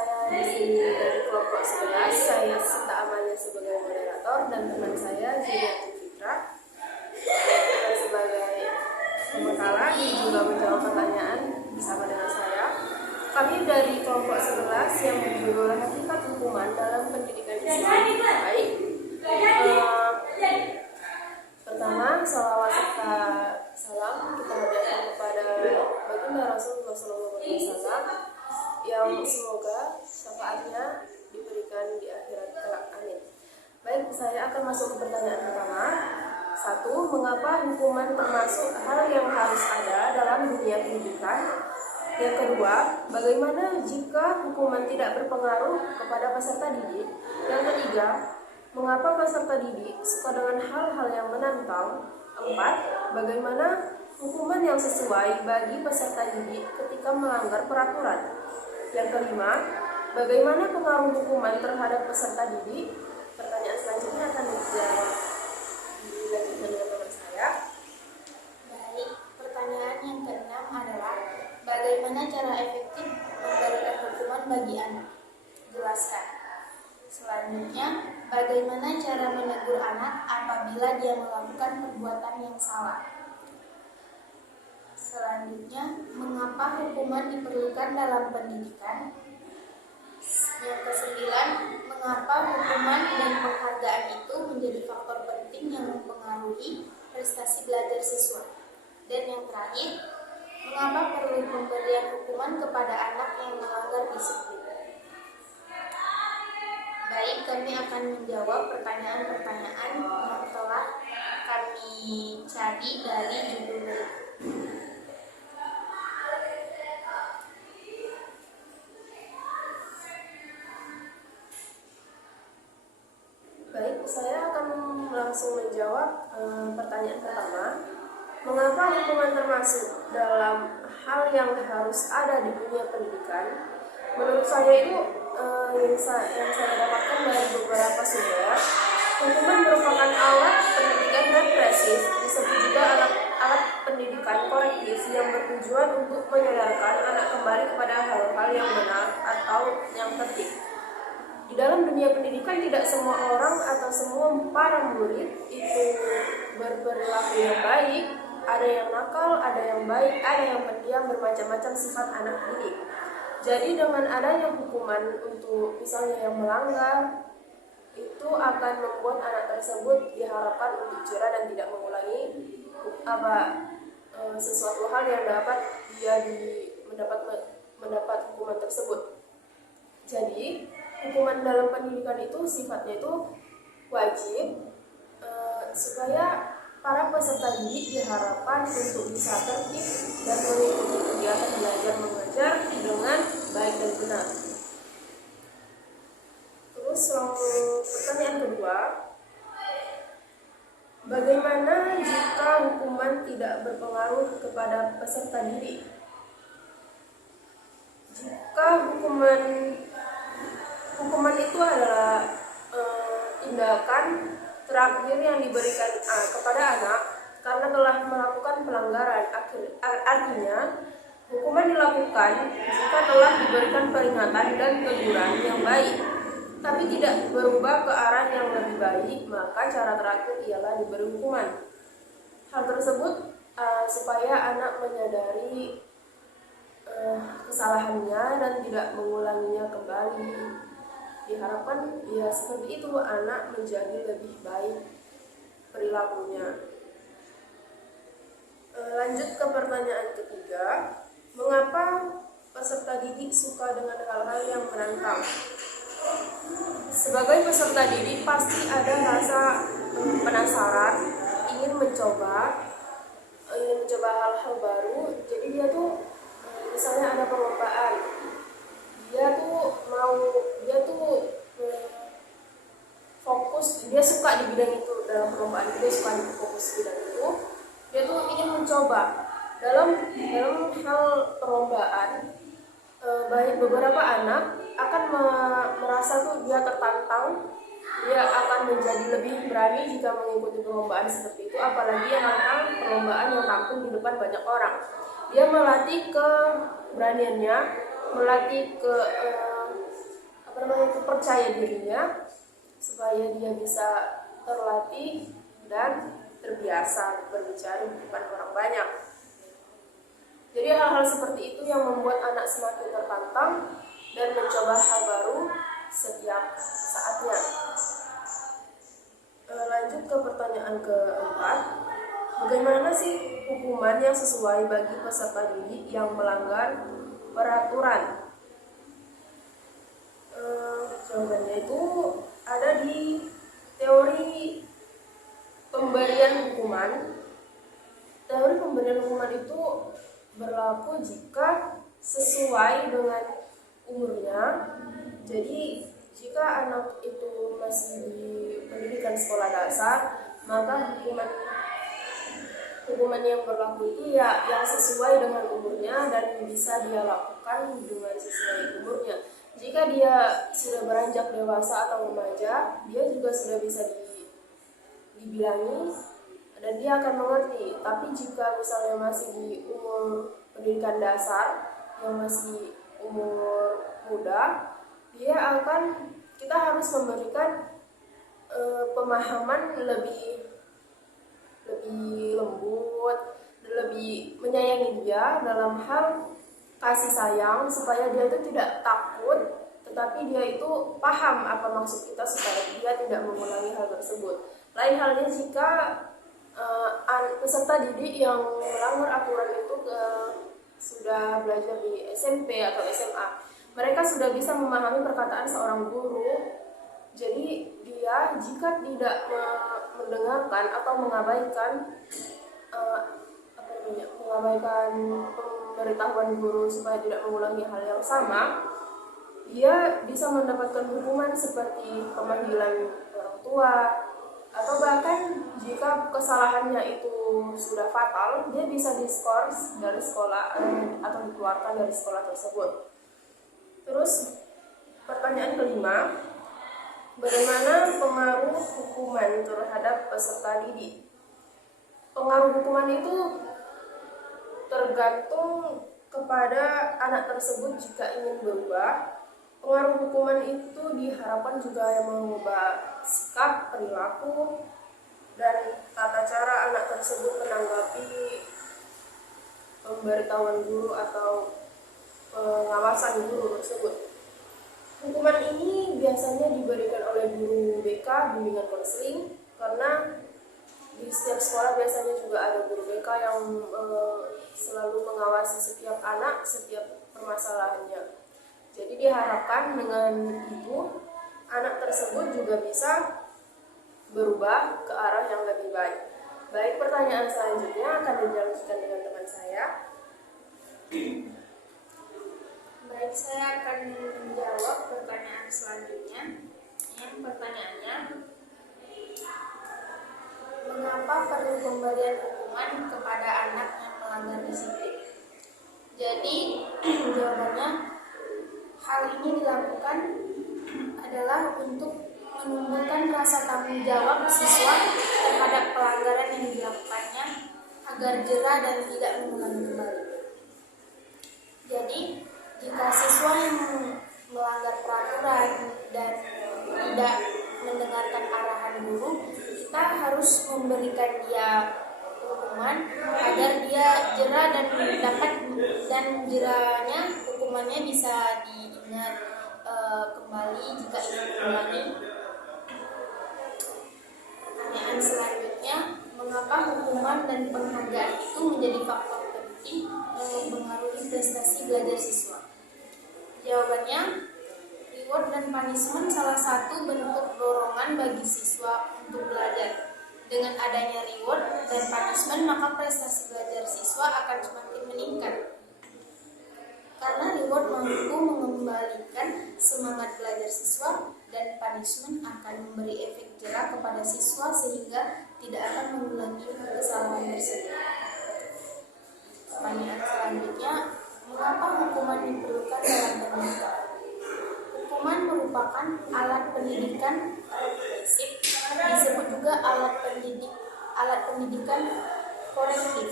saya di sini dari kelompok 11. Saya Sita Amalia sebagai moderator dan teman saya Zuriati Fitra sebagai pembekalan juga menjawab pertanyaan bersama dengan saya. Kami dari kelompok 11 yang berjudul Hakikat Hukuman dalam Pendidikan Islam. Baik. Pertama, salawat serta salam kita hadirkan kepada baginda Rasulullah SAW yang semoga syafaatnya diberikan di akhirat kelak. Amin. Baik, saya akan masuk ke pertanyaan pertama. 1. Mengapa hukuman termasuk hal yang harus ada dalam dunia pendidikan? Yang kedua, bagaimana jika hukuman tidak berpengaruh kepada peserta didik? Yang ketiga, mengapa peserta didik suka dengan hal-hal yang menantang? 4. Bagaimana hukuman yang sesuai bagi peserta didik ketika melanggar peraturan? Yang kelima, bagaimana pengaruh hukuman terhadap peserta didik? Pertanyaan selanjutnya akan dilanjutkan dengan teman saya. Baik, pertanyaan yang keenam adalah bagaimana cara efektif memberikan hukuman bagi anak? Jelaskan. Selanjutnya, bagaimana cara menegur anak apabila dia melakukan perbuatan yang salah? Selanjutnya, mengapa hukuman diperlukan dalam pendidikan? Yang kesembilan, mengapa hukuman dan penghargaan itu menjadi faktor penting yang mempengaruhi prestasi belajar siswa? Dan yang terakhir, mengapa perlu pemberian hukuman kepada anak yang melanggar disiplin? Baik, kami akan menjawab pertanyaan-pertanyaan yang telah kami cari dari judul berikut. Baik, saya akan langsung menjawab pertanyaan pertama. Mengapa hukuman termasuk dalam hal yang harus ada di dunia pendidikan? Menurut saya itu yang saya dapatkan dari beberapa sumber, hukuman merupakan alat pendidikan represif, disebut juga alat pendidikan korektif yang bertujuan untuk menyadarkan anak kembali kepada hal-hal yang benar atau yang tertib. Di dalam dunia pendidikan tidak semua orang atau semua para murid itu berperilaku yang baik. Ada yang nakal, ada yang baik, ada yang pendiam, bermacam-macam sifat anak didik. Jadi dengan adanya hukuman untuk misalnya yang melanggar, itu akan membuat anak tersebut diharapkan untuk jerah dan tidak mengulangi sesuatu hal yang dapat dia mendapat hukuman tersebut. Jadi hukuman dalam pendidikan itu sifatnya itu wajib supaya para peserta didik diharapkan untuk bisa tertib dan mengikuti kegiatan belajar mengajar dengan baik dan benar. Terus pertanyaan kedua, bagaimana jika hukuman tidak berpengaruh kepada peserta didik? Jika hukuman itu adalah tindakan terakhir yang diberikan kepada anak karena telah melakukan pelanggaran. Artinya, hukuman dilakukan jika telah diberikan peringatan dan teguran yang baik, tapi tidak berubah ke arah yang lebih baik, maka cara terakhir ialah diberi hukuman. Hal tersebut supaya anak menyadari kesalahannya dan tidak mengulanginya kembali. Diharapkan ya seperti itu anak menjadi lebih baik perilakunya. Lanjut ke pertanyaan ketiga, mengapa peserta didik suka dengan hal-hal yang menantang? Sebagai peserta didik pasti ada rasa penasaran, ingin mencoba hal-hal baru. Jadi dia tuh misalnya ada perlombaan, dia fokus, dia suka di bidang itu, dalam perlombaan dia suka di fokus bidang itu, dia tuh ingin mencoba dalam hal perlombaan. Beberapa anak akan merasa tuh dia tertantang, dia akan menjadi lebih berani jika mengikuti perlombaan seperti itu, apalagi yang akan perlombaan yang tampil di depan banyak orang. Dia melatih keberaniannya, melatih percaya dirinya, supaya dia bisa terlatih dan terbiasa berbicara di depan orang banyak. Jadi hal-hal seperti itu yang membuat anak semakin tertantang dan mencoba hal baru setiap saatnya. Lanjut ke pertanyaan keempat, bagaimana sih hukuman yang sesuai bagi peserta didik yang melanggar peraturan? Jawabannya itu ada di teori pemberian hukuman. Teori pemberian hukuman itu berlaku jika sesuai dengan umurnya. Jadi jika anak itu masih di pendidikan sekolah dasar, maka hukuman yang berlaku itu ya yang sesuai dengan umurnya dan bisa dia lakukan dengan sesuai umurnya. Jika dia sudah beranjak dewasa atau remaja, dia juga sudah bisa dibilangi dan dia akan mengerti. Tapi jika misalnya masih di umur pendidikan dasar, yang masih umur muda, kita harus memberikan pemahaman lebih lembut dan lebih menyayangi dia dalam hal kasih sayang, supaya dia itu tidak takut, tetapi dia itu paham apa maksud kita supaya dia tidak mengulangi hal tersebut. Lain halnya jika peserta didik yang melanggar aturan itu sudah belajar di SMP atau SMA, mereka sudah bisa memahami perkataan seorang guru. Jadi dia jika tidak mendengarkan atau mengabaikan pemberitahuan guru supaya tidak mengulangi hal yang sama, dia bisa mendapatkan hukuman seperti pemanggilan orang tua, atau bahkan jika kesalahannya itu sudah fatal, dia bisa diskors dari sekolah atau dikeluarkan dari sekolah tersebut. Terus pertanyaan kelima, bagaimana pengaruh hukuman terhadap peserta didik? Pengaruh hukuman itu tergantung kepada anak tersebut jika ingin berubah. Pengaruh hukuman itu diharapkan juga yang mengubah sikap, perilaku, dan tata cara anak tersebut menanggapi pemberitahuan guru atau pengawasan guru tersebut. Hukuman ini biasanya diberikan oleh guru BK, bimbingan konseling, karena di setiap sekolah biasanya juga ada guru BK yang selalu mengawasi setiap anak, setiap permasalahannya. Jadi diharapkan dengan itu anak tersebut juga bisa berubah ke arah yang lebih baik. Baik, pertanyaan selanjutnya akan dilanjutkan dengan teman saya. Baik, saya akan menjawab pertanyaan selanjutnya. Yang pertanyaannya, mengapa perlu pemberian hukuman kepada anak yang melanggar disiplin? Jadi jawabannya, hal ini dilakukan adalah untuk menumbuhkan rasa tanggung jawab siswa terhadap pelanggaran yang dilakukannya agar jera dan tidak mengulangi kembali. Jadi jika siswa yang melanggar peraturan dan tidak mendengarkan arahan guru, kita harus memberikan dia hukuman agar dia jera dan jeranya hukumannya bisa diingat kembali jika ingin mengulangi. Pertanyaan selanjutnya, mengapa hukuman dan penghargaan itu menjadi faktor penting yang mempengaruhi prestasi belajar siswa? Jawabannya, reward dan punishment salah satu bentuk dorongan bagi siswa untuk belajar. Dengan adanya reward dan punishment, maka prestasi belajar siswa akan semakin meningkat. Karena reward mampu mengembalikan semangat belajar siswa dan punishment akan memberi efek jera kepada siswa sehingga tidak akan mengulangi kesalahan tersebut. Pertanyaan selanjutnya, mengapa hukuman diperlukan dalam pendidikan? Hukuman merupakan alat pendidikan represif, disebut juga alat pendidikan korektif,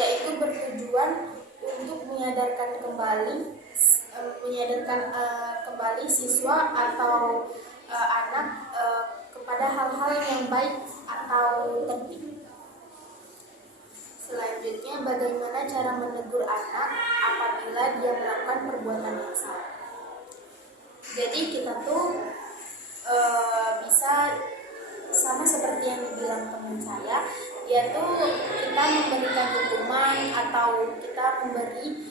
yaitu bertujuan untuk menyadarkan kembali kembali siswa atau anak kepada hal-hal yang baik atau tertib. Selanjutnya, bagaimana cara menegur anak apabila dia melakukan perbuatan yang salah. Jadi kita tuh bisa sama seperti yang dibilang teman saya, yaitu kita memberikan hukuman atau kita memberi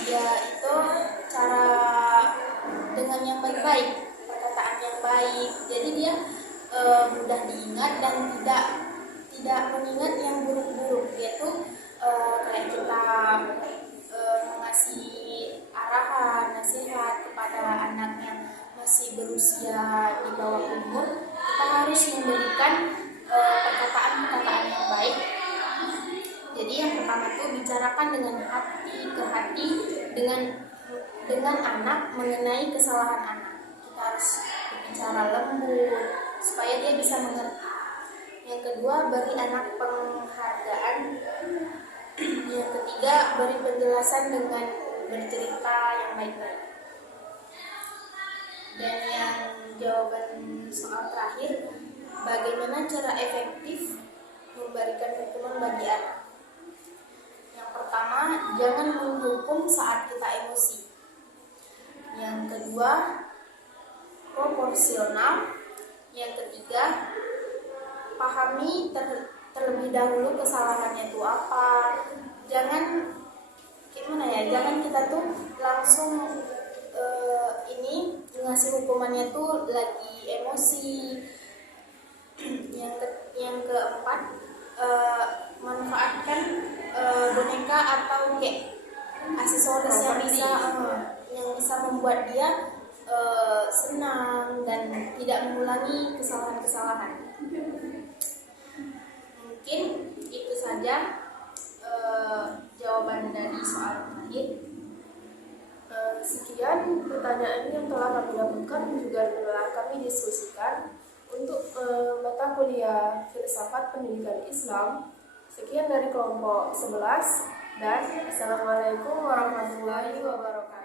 dia itu cara dengan yang baik-baik, perkataan yang baik. Jadi dia mudah diingat dan tidak mengingat yang buruk-buruk. Dia tuh kayak kita mengasih arahan, nasihat kepada anak yang masih berusia di bawah umur, kita harus memberikan perkataan-perkataan yang baik. Jadi yang pertama tuh bicarakan dengan hati ke hati dengan anak mengenai kesalahan anak. Kita harus berbicara lembut supaya dia bisa mengerti. Yang kedua, beri anak penghargaan. Yang ketiga, beri penjelasan dengan bercerita yang baik-baik. Dan yang jawaban soal terakhir, bagaimana cara efektif memberikan hukuman bagi anak? Yang pertama, jangan menghukum saat kita emosi. Yang kedua, proporsional. Yang ketiga, pahami terlebih dahulu kesalahannya itu apa. Jangan kita tuh langsung ngasih hukumannya tuh lagi emosi. Yang keempat, manfaatkan boneka atau kayak aksesoris yang bisa membuat dia senang dan tidak mengulangi kesalahan-kesalahan. Mungkin itu saja jawaban dari soal terakhir. Sekian pertanyaan yang telah kami dapatkan juga telah kami diskusikan untuk mata kuliah Filsafat Pendidikan Islam. Sekian dari kelompok 11 dan Assalamualaikum warahmatullahi wabarakatuh.